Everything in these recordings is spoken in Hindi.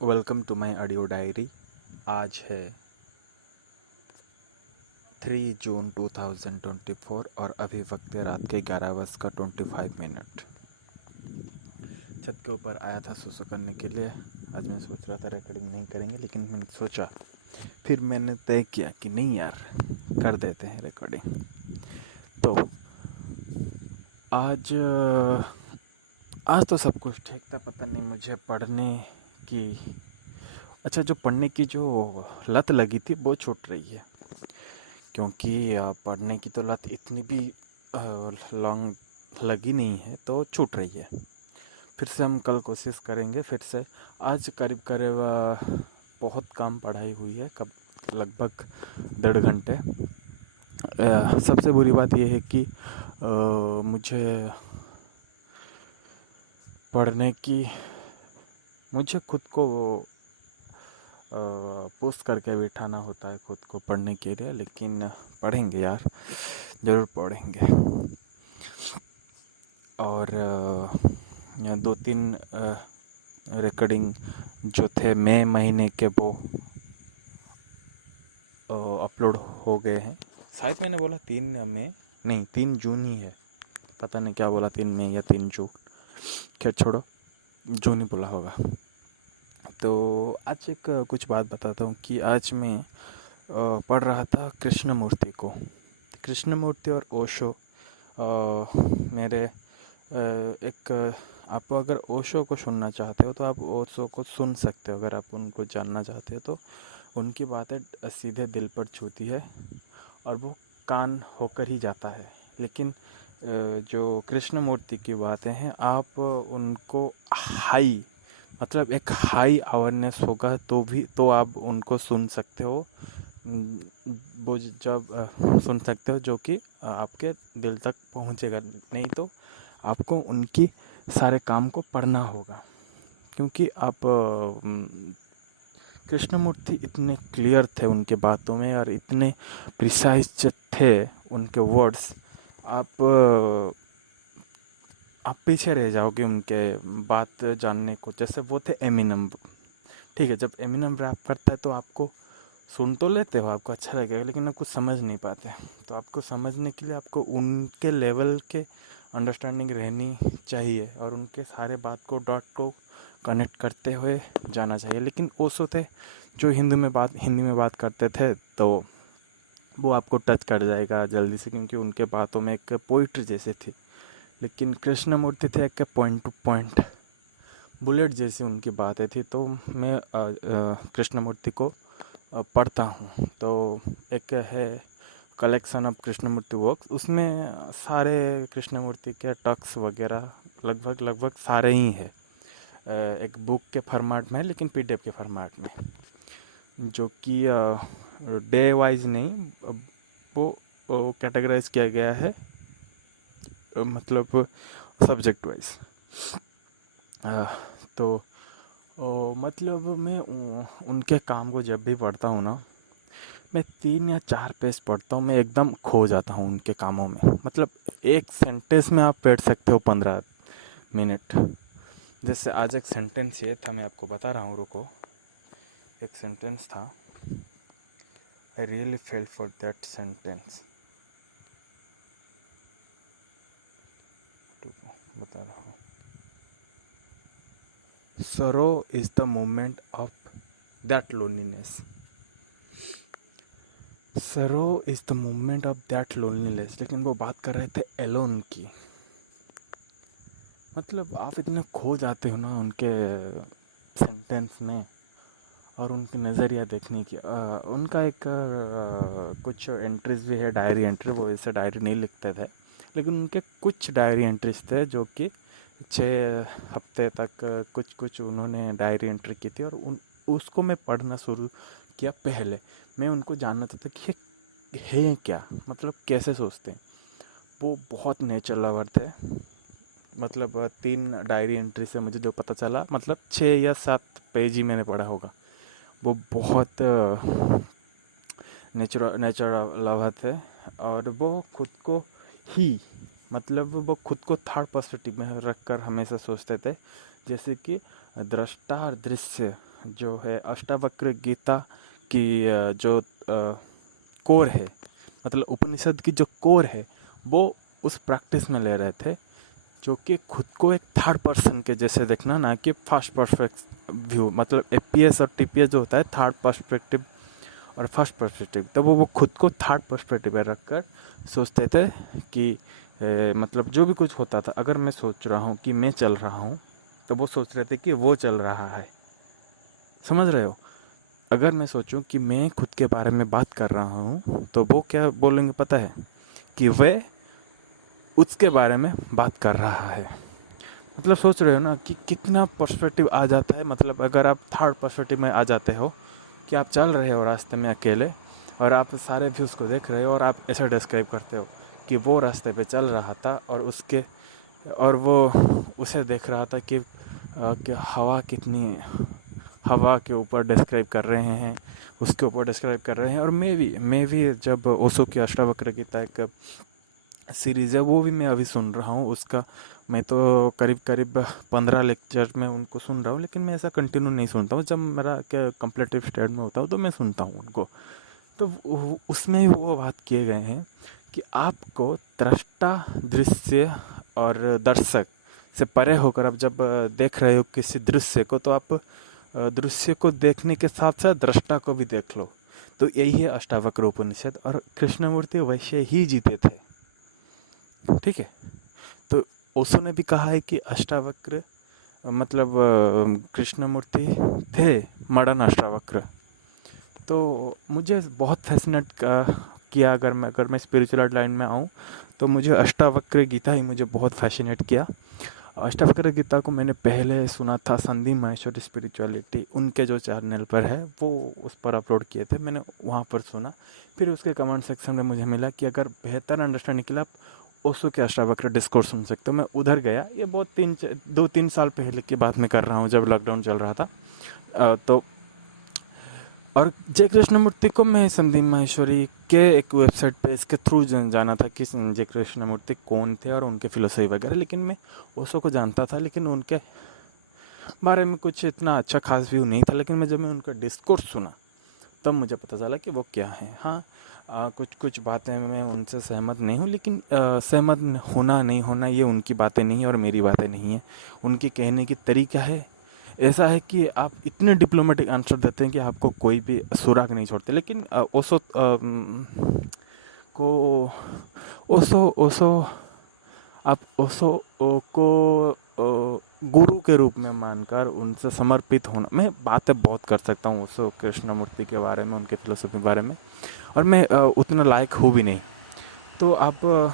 Welcome to my audio diary. आज है 3 जून 2024 और अभी वक्त है रात के 11:25। छत के ऊपर आया था सुसु करने के लिए। आज मैं सोच रहा था रिकॉर्डिंग नहीं करेंगे, लेकिन मैंने सोचा, फिर मैंने तय किया कि नहीं यार, कर देते हैं रिकॉर्डिंग। तो आज आज तो सब कुछ ठीक था। पता नहीं मुझे पढ़ने की जो पढ़ने की जो लत लगी थी वो छूट रही है, क्योंकि पढ़ने की तो लत इतनी भी लॉन्ग लगी नहीं है, तो छूट रही है। फिर से हम कल कोशिश करेंगे। फिर से आज करीब करीब बहुत कम पढ़ाई हुई है, कब लगभग 1.5 घंटे। सबसे बुरी बात यह है कि मुझे पढ़ने की मुझे खुद को पुश करके बिठाना होता है खुद को पढ़ने के लिए। लेकिन पढ़ेंगे यार, ज़रूर पढ़ेंगे। और 2-3 रिकॉर्डिंग जो थे मई महीने के, वो अपलोड हो गए हैं। शायद मैंने बोला 3 मई, नहीं 3 जून ही है। पता नहीं क्या बोला, 3 मई या 3 जून। खैर छोड़ो, जून ही बोला होगा। तो आज एक कुछ बात बताता हूँ कि आज मैं पढ़ रहा था कृष्णमूर्ति को। कृष्णमूर्ति और ओशो मेरे एक आप अगर ओशो को सुनना चाहते हो तो आप ओशो को सुन सकते हो। अगर आप उनको जानना चाहते हो तो उनकी बातें सीधे दिल पर छूती है और वो कान होकर ही जाता है। लेकिन जो कृष्णमूर्ति की बातें हैं, आप उनको हाई, मतलब एक हाई अवेयरनेस होगा तो आप उनको सुन सकते हो। वो जब सुन सकते हो, जो कि आपके दिल तक पहुंचेगा। नहीं तो आपको उनकी सारे काम को पढ़ना होगा, क्योंकि आप कृष्णमूर्ति इतने क्लियर थे उनके बातों में और इतने प्रिसाइज थे उनके वर्ड्स। आप पीछे रह जाओगे उनके बात जानने को। जैसे वो थे एमिनम। ठीक है, जब एमिनम रैप करता है तो आपको सुन तो लेते हो, आपको अच्छा लगेगा, लेकिन आप कुछ समझ नहीं पाते। तो आपको समझने के लिए आपको उनके लेवल के अंडरस्टैंडिंग रहनी चाहिए और उनके सारे बात को डॉट को कनेक्ट करते हुए जाना चाहिए। लेकिन ओशो थे जो हिंदी में बात करते थे, तो वो आपको टच कर जाएगा जल्दी से, क्योंकि उनके बातों में एक पोइट्री जैसे थी। लेकिन कृष्णमूर्ति थे एक पॉइंट टू पॉइंट बुलेट जैसी उनकी बातें थी। तो मैं कृष्णमूर्ति को पढ़ता हूँ। तो एक है कलेक्शन ऑफ कृष्णमूर्ति वर्क्स, उसमें सारे कृष्णमूर्ति के टक्स वगैरह लगभग सारे ही है। एक बुक के फॉर्मेट में है, लेकिन पीडीएफ के फॉर्मेट में, जो कि डे वाइज नहीं, वो कैटेगराइज किया गया है, मतलब सब्जेक्ट वाइज। तो मतलब मैं उनके काम को जब भी पढ़ता हूँ ना, मैं 3 या 4 पेज पढ़ता हूँ, मैं एकदम खो जाता हूँ उनके कामों में। मतलब एक सेंटेंस में आप बैठ सकते हो 15 मिनट। जैसे आज एक सेंटेंस ये था, मैं आपको बता रहा हूँ, रुको। एक सेंटेंस था, I really fell for that sentence. बता रहा हूँ। Sorrow is the moment of that loneliness. Sorrow is the moment of that loneliness. लेकिन वो बात कर रहे थे एलोन की। मतलब आप इतने खो जाते हो ना उनके सेंटेंस में और उनकी नज़रिया देखने की। उनका एक कुछ एंट्रीज भी है, डायरी एंट्री। वो ऐसे डायरी नहीं लिखते थे, लेकिन उनके कुछ डायरी एंट्रीज थे जो कि 6 हफ्ते तक कुछ कुछ उन्होंने डायरी एंट्री की थी। और उसको मैं पढ़ना शुरू किया। पहले मैं उनको जानना चाहता कि ये है क्या, मतलब कैसे सोचते हैं। वो बहुत नेचर लवर थे। मतलब 3 डायरी एंट्री से मुझे जो पता चला, मतलब 6 या 7 पेज ही मैंने पढ़ा होगा। वो बहुत नेचर लवर थे और वो खुद को ही, मतलब वो खुद को थर्ड पर्सपेक्टिव में रखकर हमेशा सोचते थे, जैसे कि दृष्टा और दृश्य जो है अष्टावक्र गीता की जो कोर है, मतलब उपनिषद की जो कोर है, वो उस प्रैक्टिस में ले रहे थे, जो कि खुद को एक थर्ड पर्सन के जैसे देखना, ना कि फर्स्ट पर्सपेक्टिव व्यू। मतलब एपीएस और टीपीएस जो होता है थर्ड पर्सपेक्टिव और फर्स्ट पर्सपेक्टिव, तो वो खुद को थर्ड पर्सपेक्टिव में रखकर सोचते थे कि मतलब जो भी कुछ होता था, अगर मैं सोच रहा हूँ कि मैं चल रहा हूँ, तो वो सोच रहे थे कि वो चल रहा है। समझ रहे हो? अगर मैं सोचूं कि मैं खुद के बारे में बात कर रहा हूँ, तो वो क्या बोलेंगे पता है? कि वह उसके बारे में बात कर रहा है। मतलब सोच रहे हो ना कि कितना पर्सपेक्टिव आ जाता है। मतलब अगर आप थर्ड पर्सपेक्टिव में आ जाते हो कि आप चल रहे हो रास्ते में अकेले और आप सारे व्यूज़ को देख रहे हो और आप ऐसा डिस्क्राइब करते हो कि वो रास्ते पे चल रहा था और वो उसे देख रहा था कि हवा के ऊपर डिस्क्राइब कर रहे हैं, उसके ऊपर डिस्क्राइब कर रहे हैं। और मैं भी जब ओशो की अष्टावक्र गीता एक सीरीज़ है, वो भी मैं अभी सुन रहा हूँ उसका। मैं तो करीब 15 लेक्चर में उनको सुन रहा हूँ, लेकिन मैं ऐसा कंटिन्यू नहीं सुनता हूँ। जब मेरा क्या कंप्लीटिव स्टेट में होता हूँ तो मैं सुनता हूँ उनको। तो उसमें वो बात किए गए हैं कि आपको दृष्टा, दृश्य और दर्शक से परे होकर आप जब देख रहे हो किसी दृश्य को, तो आप दृश्य को देखने के साथ साथ दृष्टा को भी देख लो। तो यही है अष्टावक्र उपनिषद, और कृष्णमूर्ति वैसे ही जीते थे। ठीक है? तो ओशो ने भी कहा है कि अष्टावक्र मतलब कृष्णमूर्ति थे मॉडर्न अष्टावक्र। तो मुझे बहुत फैसिनेट किया, अगर मैं स्पिरिचुअल लाइन में आऊँ तो मुझे अष्टावक्र गीता ही मुझे बहुत फैसिनेट किया। अष्टावक्र गीता को मैंने पहले सुना था संदीप माहेश्वरी स्पिरिचुअलिटी, उनके जो चैनल पर है वो उस पर अपलोड किए थे, मैंने वहाँ पर सुना। फिर उसके कमेंट सेक्शन में मुझे मिला कि अगर बेहतर अंडरस्टैंडिंग के लिए आप ओशो के अष्टावक्र डिस्कोर्स सुन सकते हो। मैं उधर गया, ये बहुत 2-3 साल पहले की बात मैं कर रहा हूँ, जब लॉकडाउन चल रहा था। तो और जय कृष्णमूर्ति को मैं संदीप माहेश्वरी के एक वेबसाइट पे इसके थ्रू जाना था कि जय कृष्णमूर्ति कौन थे और उनके फिलोसफी वगैरह। लेकिन मैं ओशो को जानता था, लेकिन उनके बारे में कुछ इतना अच्छा खास व्यू नहीं था। लेकिन जब मैं उनका डिस्कोर्स सुना तब मुझे पता चला कि वो क्या है। हाँ, कुछ बातें मैं उनसे सहमत नहीं हूँ, लेकिन सहमत होना नहीं होना ये उनकी बातें नहीं है और मेरी बातें नहीं है। उनके कहने की तरीका है ऐसा है कि आप इतने डिप्लोमेटिक आंसर देते हैं कि आपको कोई भी सुराग नहीं छोड़ते। लेकिन ओशो को ओशो आप ओशो को गुरु के रूप में मानकर उनसे समर्पित होना। मैं बातें बहुत कर सकता हूँ ओशो कृष्णमूर्ति के बारे में, उनके फिलोसफी के बारे में, और मैं उतना लायक हूँ भी नहीं। तो आप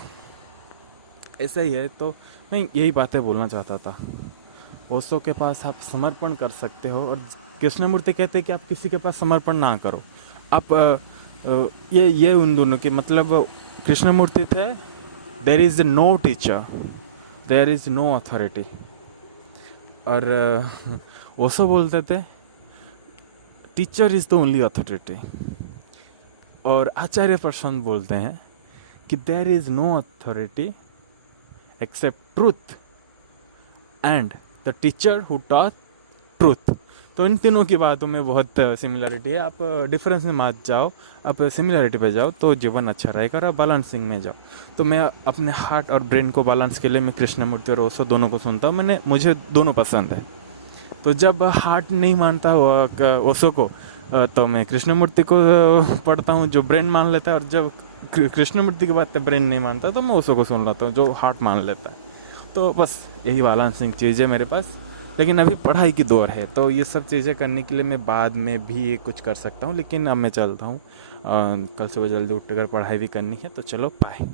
ऐसा ही है। तो मैं यही बातें बोलना चाहता था। ओशो के पास आप समर्पण कर सकते हो, और कृष्णमूर्ति कहते हैं कि आप किसी के पास समर्पण ना करो। आप ये उन दोनों के मतलब कृष्णमूर्ति थे, there is no teacher, there is no authority. और ओशो बोलते थे teacher is the only authority. और आचार्य प्रशांत बोलते हैं कि there is no authority except truth and the teacher who taught truth. तो इन तीनों की बातों में बहुत सिमिलरिटी है। आप डिफरेंस में मत जाओ, आप सिमिलरिटी पे जाओ तो जीवन अच्छा रहेगा, और आप बैलेंसिंग में जाओ। तो मैं अपने हार्ट और ब्रेन को बैलेंस के लिए मैं कृष्णमूर्ति और ओशो दोनों को सुनता हूँ। मुझे दोनों पसंद है। तो जब हार्ट नहीं मानता ओशो को, तो मैं कृष्णमूर्ति को पढ़ता हूँ जो ब्रेन मान लेता है, और जब कृष्णमूर्ति की बात ब्रेन नहीं मानता तो मैं ओशो को सुन लेता हूँ जो हार्ट मान लेता है। तो बस यही बैलेंसिंग चीज़ है मेरे पास। लेकिन अभी पढ़ाई की दौर है, तो ये सब चीज़ें करने के लिए मैं बाद में भी कुछ कर सकता हूँ। लेकिन अब मैं चलता हूँ, कल सुबह जल्दी उठकर पढ़ाई भी करनी है। तो चलो, बाय।